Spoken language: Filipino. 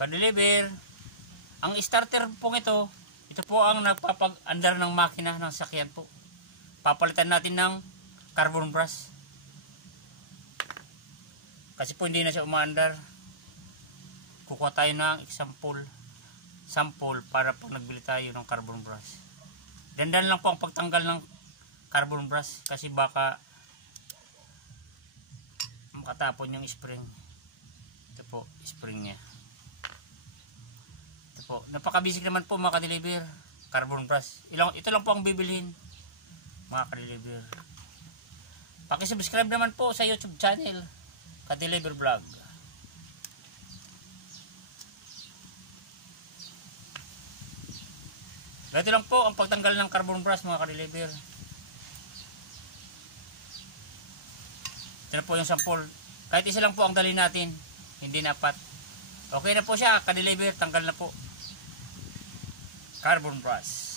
ka-deliver. Ang starter po ito po ang nagpapag-andar ng makina ng sakyan po. Papalitan natin ng carbon brush. Kasi po hindi na siya umaandar. Kukuha tayo ng sample para pag nagbili tayo ng carbon brush. Dandan lang po ang pagtanggal ng carbon brush kasi baka makatapon yung spring. Ito po, spring nya. Ito po, napaka-basic naman po mga ka-deliver. Carbon brush. Ito lang po ang bibilhin mga ka-deliver. Paki-subscribe naman po sa YouTube channel Ka-Deliver Vlog. Ganito lang po ang pagtanggal ng carbon brush mga ka-deliver. Ito na po yung sample. Kahit isa lang po ang dali natin. Hindi na apat. Okay na po siya. Ka-deliver. Tanggal na po. Carbon brush.